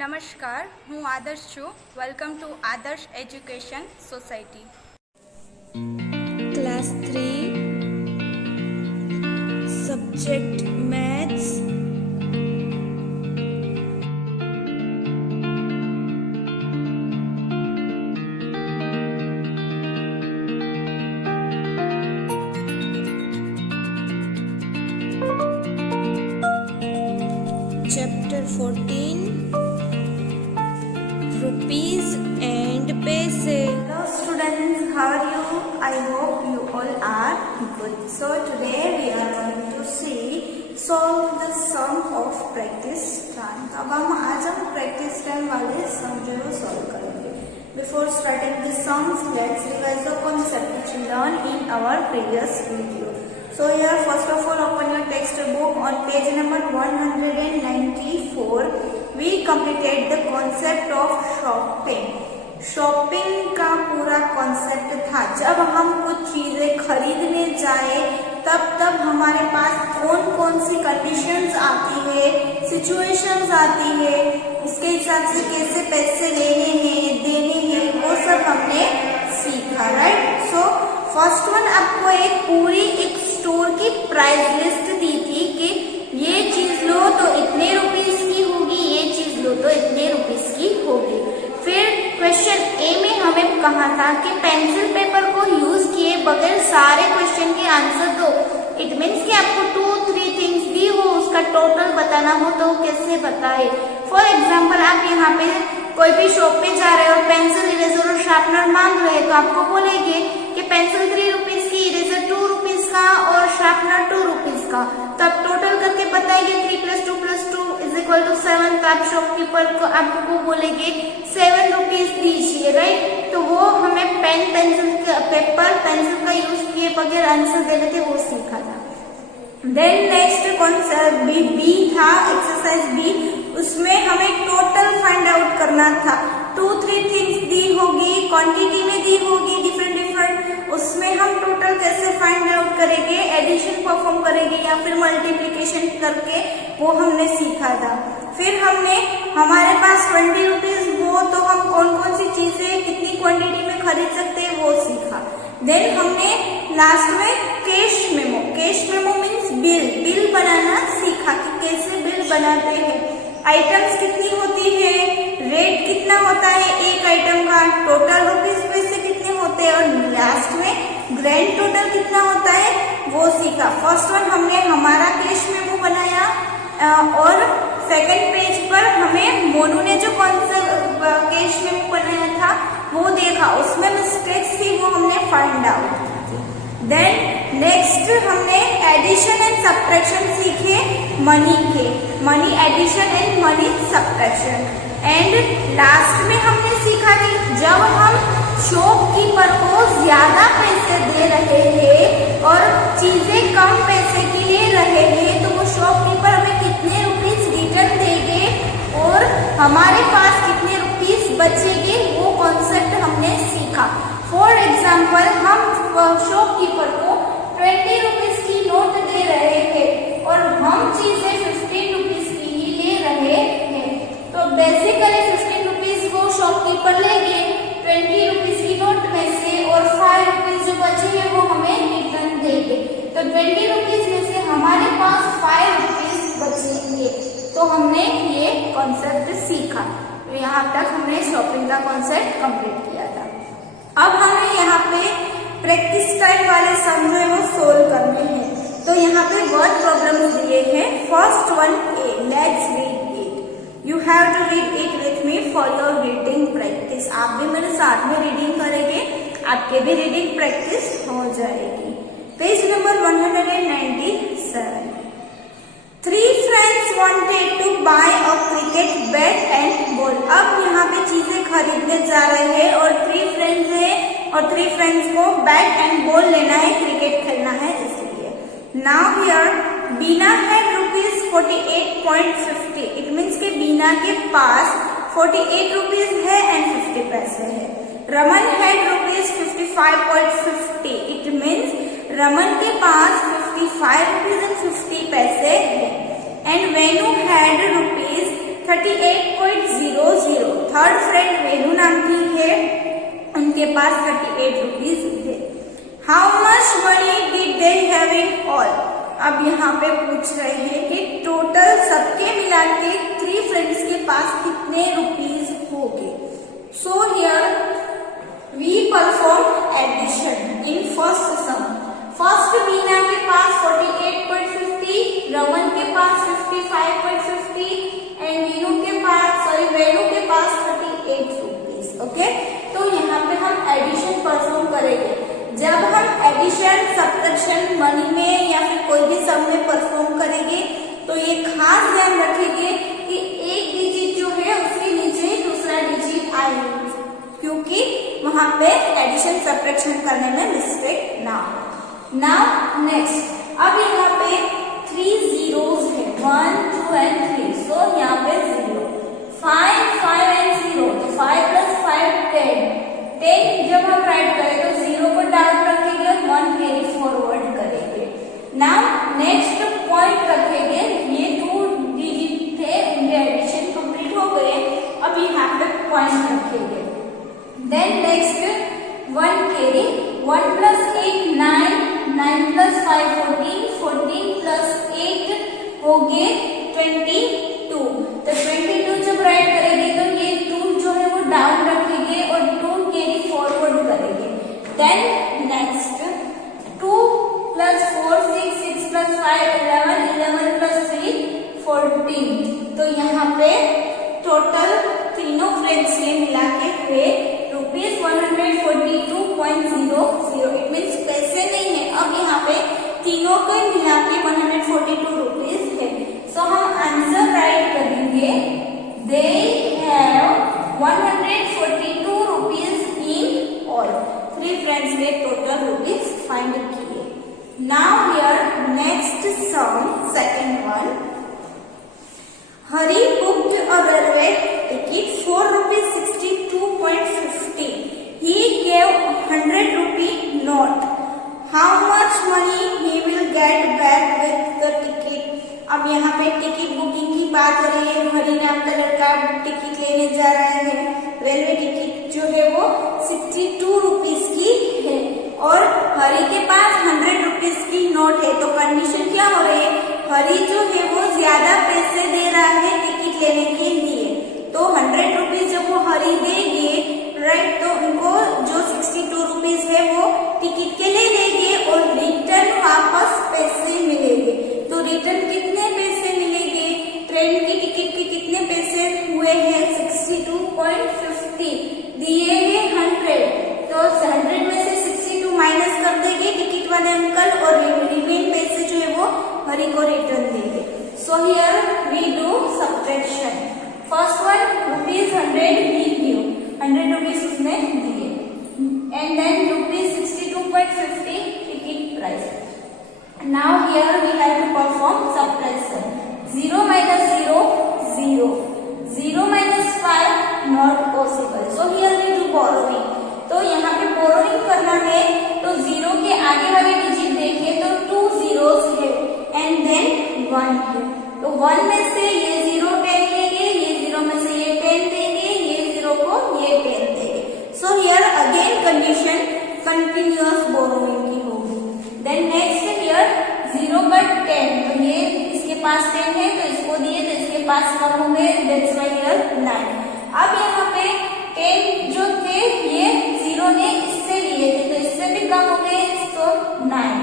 નમસ્કાર, હું આદર્શ છું. વેલકમ ટુ આદર્શ education society. Class 3 subject maths. Chapter 14 Rupees and Paise. Hello students, how are you? I hope you all are good. So today we are going to see solve the sum of practice time. अब आज हम practice time वाले sum जो है solve करेंगे. Before starting the sums, let's revise the concept which we learned in our previous video. So here first of all open your textbook on page number 194. We completed the concept of shopping. Shopping का पूरा concept था. जब हम कुछ चीजें खरीदने जाए तब हमारे पास कौन कौन सी कंडीशंस आती है, सिचुएशंस आती है, उसके हिसाब से कैसे पैसे लेने हैं, देने हैं, वो सब हमने सीखा. राइट. सो फर्स्ट वन आपको एक पूरी एक स्टोर की प्राइस लिस्ट दी थी कि ये चीज लो तो इतने रुपीस की होगी, ये चीज लो तो इतने रुपीस की होगी. फिर क्वेश्चन ए में हमें कहा था कि पेंसिल पेपर को यूज किए बगैर सारे क्वेश्चन के आंसर दो. इट मीन्स कि आपको 2-3 थिंग्स दी हो, उसका टोटल बताना हो तो कैसे बताए. फॉर एग्जाम्पल आप यहाँ पे कोई भी शॉप पे जा रहे हो और पेंसिल, इरेजर और शार्पनर मांग रहे हैं तो आपको बोलेंगे कि पेंसिल 3 रुपीज की, इरेजर 2 रुपीज का और शार्पनर 2 रुपीज का. तो आप टोटल करके बताएंगे 3 + 2 + 2 = 7. तो आप शॉपकीपर को आपको बोलेंगे 7 रुपीज दीजिए. राइट. तो वो हमें पेन, पेंसिल, पेपर, पेंसिल का यूज किए बगैर आंसर देने थे, वो सीखा था. देन नेक्स्ट कॉन्सेप्ट बी था, एक्सरसाइज बी. उसमें हमें टोटल फाइंड आउट करना था. 2-3 थिंग्स दी होगी, क्वांटिटी में दी होगी डिफरेंट. उसमें हम टोटल कैसे फाइंड आउट करेंगे, एडिशन परफॉर्म करेंगे या फिर मल्टीप्लीकेशन करके, वो हमने सीखा था. फिर हमने हमारे पास 20 रुपीज हो तो हम कौन कौन सी चीजें कितनी क्वांटिटी में खरीद सकते हैं, वो सीखा. देन हमने लास्ट में कैश मेमो मीन्स बिल बनाना सीखा कि कैसे बिल बनाते हैं, आइटम्स कितनी होती है, रेट कितना होता है एक आइटम का, टोटल रुपीज पैसे कितने होते हैं और लास्ट में ग्रैंड टोटल कितना होता है, वो सीखा. फर्स्ट वन हमने हमारा कैश मेमो बनाया और सेकंड पेज पर हमें मोनू ने जो कॉन्सेप्ट कैश मेमो बनाया था वो देखा, उसमें मिस्टेक्स थी, वो हमने फाइंड आउट की. देन नेक्स्ट हमने एडिशन एंड सब्ट्रैक्शन सीखे money addition and money subtraction. And last में हमने सीखा कि जब हम शॉपकीपर को ज्यादा पैसे दे रहे हैं और चीजें कम पैसे की ले रहे हैं तो वो शॉपकीपर हमें कितने रुपीस रिटर्न देंगे और हमारे पास कितने रुपीस बचेंगे, वो कॉन्सेप्ट हमने सीखा. फॉर एग्जाम्पल हम शॉपकीपर को 20 रुपीज की नोट दे रहे हैं और हम चीजें 15 रुपीज की ही ले रहे हैं. तो बेसिकली 15 रुपीज वो शॉपकीपर लेंगे 20 रुपीज की नोट में से और 5 रुपीज जो बचे हैं वो हमें रिटर्न देंगे. तो 20 रुपीज में से हमारे पास 5 रुपीज बचेंगे. तो हमने ये कॉन्सेप्ट सीखा. तो यहाँ तक हमने शॉपिंग का कॉन्सेप्ट कंप्लीट किया था. अब हमें यहाँ पे प्रैक्टिस टाइम वाले सम जो है वो सोल्व करने हैं. तो यहाँ पे वर्ड प्रॉब्लम्स दिए हैं. First one A, let's read it. You have to read it with me for your reading practice. आप भी मेरे साथ में रीडिंग करेंगे, आपके भी रीडिंग प्रैक्टिस हो जाएगी. Page number 197. 3 friends wanted to buy a cricket bat and ball. अब यहाँ पे चीजें खरीदने जा रहे हैं और 3 फ्रेंड्स हैं और 3 फ्रेंड्स को बैट एंड बॉल लेना है, क्रिकेट खेलना है इसलिए. Now here Beena had ₹48.50. It means के बीना के पास 48 रुपीज है एंड 50 पैसे है. Raman had ₹55.50. It means Raman के पास 55 रुपीज एंड 50 पैसे है. And Venu had ₹38.05. पास 38 रुपीज है। How much money did they have in all? अब यहाँ पे पूछ रहे हैं कि टोटल सबके मिला के 3 फ्रेंड्स के पास कितने रुपीज हो गए। So here we perform addition in first sum. First Meena के पास 48.50, रमन के पास 55.50 एंड वेणु के पास 38 रुपीज। ओके, तो यहाँ पे हम एडिशन परफॉर्म करेंगे। जब हम एडिशन सब्ट्रैक्शन मनी में या फिर कोई भी सम में परफॉर्म करेंगे तो ये खास ध्यान रखेंगे कि एक डिजिट जो है उसके नीचे दूसरा डिजिट आएगा, क्योंकि वहां पे एडिशन सब्ट्रैक्शन करने में मिस्टेक ना हो। नाउ नेक्स्ट, अब यहाँ पे 3 zeros है, 1, 2 and 3। सो यहाँ पे 0, 5 एंड 0, तो 5 + 5 10 जब हम राइट करें तो 0 को डाउन रखेंगे, 1 कैरी फॉरवर्ड करेंगे। नाउ नेक्स्ट पॉइंट रखेंगे, ये 2 डिजिट थे, उनके एडिशन कंप्लीट हो गए। अब यहाँ पे पॉइंट रखेंगे। देन नेक्स्ट 1 कैरी, 1 + 8 9, 9 + 5 14, 14 + 8 हो गए 22। तो 22 जब राइट करेंगे तो ये 2 जो है वो डाउन रखेंगे और 2 कैरी फॉरवर्ड करेंगे। Then next 2 + 4 6, 6 + 5 11, 11 + 3 14। तो यहाँ पे टोटल तीनों फ्रेंड्स के मिला के हुए ₹142.00। इट मीन्स पैसे नहीं है, अब यहाँ पे तीनों को मिला के 142 रुपीज है। सो हम आंसर राइट करेंगे, they have 142 rupees in all. 3 friends के टोटल रुपीज फाइंड किए। Now here next sum, second one. Hari booked a railway ticket for ₹62.50. He gave 100 rupee note. How much money he will get back with the ticket? अब यहाँ पे ticket booking की बात हो रही है। हरी नाम का लड़का टिकट लेने जा रहा है। रेलवे टिकट जो है वो 62 रुपीज की है और हरी के पास 100 रुपीज की नोट है। तो कंडीशन क्या हो रही है, हरी जो है वो ज्यादा पैसे दे रहा है टिकट लेने के लिए। तो 100 रुपीज जब वो हरी देंगे, राइट, तो उनको जो 62 रुपीज है वो टिकट के ले लेंगे और रिटर्न वापस पैसे मिलेंगे। तो रिटर्न कितने पैसे मिलेंगे, ट्रेन की टिकट के कितने पैसे हुए हैं 62.50, दिए हैं 100। तो 100 में से 62 माइनस कर देंगे टिकट वाले अंकल और रिमेन पैसे जो है वो हरी को रिटर्न देंगे। So here we do subtraction. First one ₹100 he give, 100 rupees उसने दिए and then ₹62.50 ticket price. Now here we have to perform subtraction. 0 - 0 0, 0 - 5 not possible. So here we do borrowing. तो यहाँ पे बोरोइंग करना है तो 0 के आगे वाले डिजिट देखें तो 2 zeros है एंड देन 1 है। तो 1 में से ये 0 10 लेंगे, ये 0 में से ये 10 देंगे, ये 0 को ये 10 देंगे। So here again condition continuous borrowing की होगी। देन नेक्स्ट हियर 0 but 10, तो ये इसके पास 10 है तो इसको दिए तो इसके पास कम होंगे, दैट्स व्हाई हियर 9। अब यहाँ पे 10 जो थे ये 0 ने इससे लिए थे तो इससे भी कम हो गए, तो 9।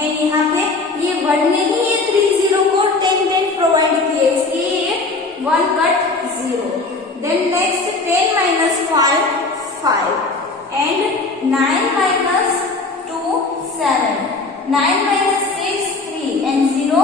एंड यहाँ पे ये 1 ने ही ये 3 0 को 10 प्रोवाइड किए, इसलिए ये 1 cut 0। Then next 10 - 5 5 and 9 - 2 7, 9 - 6 3 and 0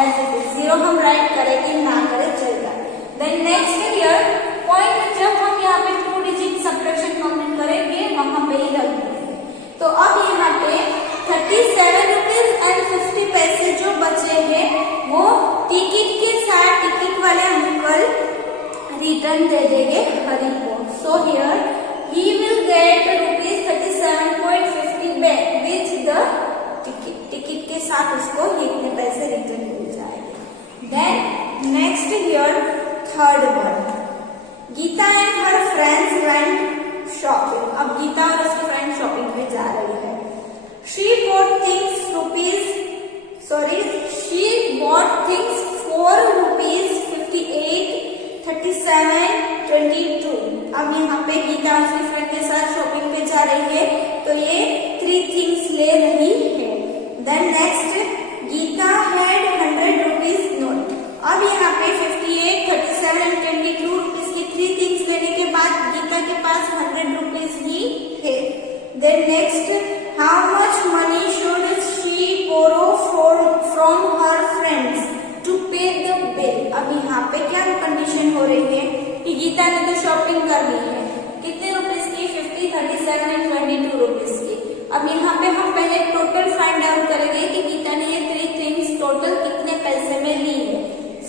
as it is. 0 हम राइट करेंगे, ना करें चलेगा। देन नेक्स्ट हियर पॉइंट, जब हम यहाँ पे 2 डिजिट सब्ट्रैक्शन कंप्लीट करेंगे वहां पे ही रख देंगे। तो अब यहाँ पे 37 रुपीज एंड 50 पैसे जो बचे हैं वो टिकट के साथ टिकट वाले अंकल रिटर्न दे देंगे हरी को। So here he will get ₹37.50 back with the ticket. Ticket के साथ उसको इतने पैसे रिटर्न मिल जाएंगे। Then next here third one, Geeta and her friends went shopping. अब गीता और उसकी फ्रेंड शॉपिंग पे जा रही है। She bought things for rupees 58, 37, 22। अब यहाँ पे गीता उसकी फ्रेंड के साथ शॉपिंग पे जा रही है, तो ये 3 थिंग्स ले रही है। Then next, Geeta had 100 rupees note. अब यहाँ पे 58, 37, 22 रुपीज की 3 थिंग्स लेने के बाद गीता के पास 100 रुपीज ही है। Then next, how much money should she borrow from her friends to pay the bill. अब यहाँ पे क्या कंडीशन हो रही है कि गीता ने तो शॉपिंग कर ली है, कितने रुपीज की? 50, 37 एंड 22 रुपीज की। अब यहाँ पे हम पहले टोटल फाइंड आउट करेंगे कि गीता ने ये 3 थिंग्स टोटल कितने पैसे में ली है।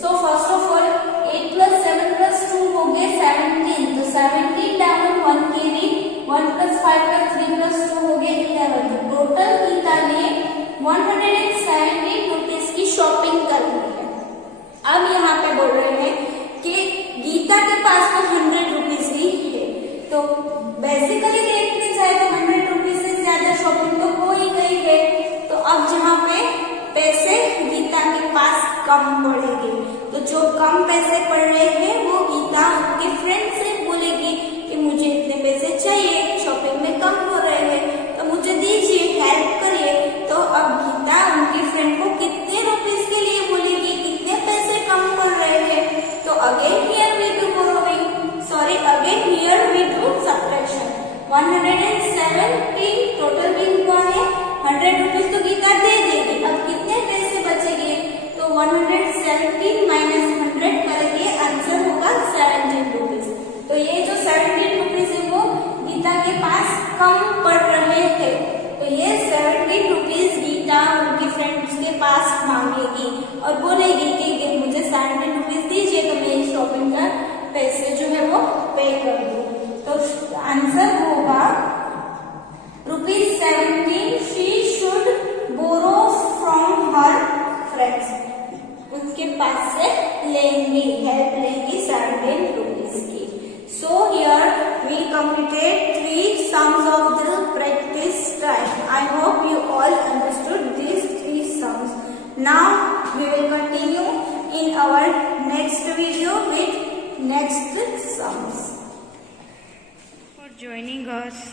सो फर्स्ट ऑफ ऑल 8 + 7 + 2 हो गए 17, तो 17 डाउन 1 कैरी, 1 + 5 + 3 + 2 हो गए 11। तो टोटल गीता ने 117 रुपीज की शॉपिंग कर ली है। अब यहाँ पे बोल रहे हैं कि गीता के पास तो 100 रुपीज ही है, तो बेसिकली देखने जाए तो 100 रुपीज से ज्यादा शॉपिंग तो हो ही गई है। तो अब जहाँ पे पैसे गीता के पास कम पड़ेंगे, तो जो कम पैसे पड़ रहे हैं वो गीता उनके फ्रेंड से बोलेगी कि मुझे इतने पैसे चाहिए, शॉपिंग में कम हो रहे हैं, तो मुझे दीजिए, हेल्प करिए। तो अब गीता उनकी फ्रेंड को कितने रुपीज के लिए बोलेगी, कितने पैसे कम पड़ रहे हैं। तो again here we do borrowing, sorry again here we do subtraction. 117 total bill हुआ है, 100 रुपीज तो गीता दे देगी। अब कितने पैसे बचेंगे? तो 117 - 100 करेंगे, आंसर होगा 17 रुपीज। तो ये जो 17 रुपीज है वो गीता के पास कम पड़ रहे थे, तो ये 17 रुपीज गीता उनकी फ्रेंड्स के पास मांगेगी और बोलेगी कि मुझे 17 रुपीज दीजिए, तो मैं शॉपिंग का पैसे जो है वो पे कर दूं। तो आंसर होगा ₹17 she should borrow from her friends. उनके पास से लेंगी, हेल्प लेंगी 17 रुपीज की। So here we completed 3 sums of the practice time. I hope you all understood these 3 sums. Now we will continue in our next video with next sums. For joining us.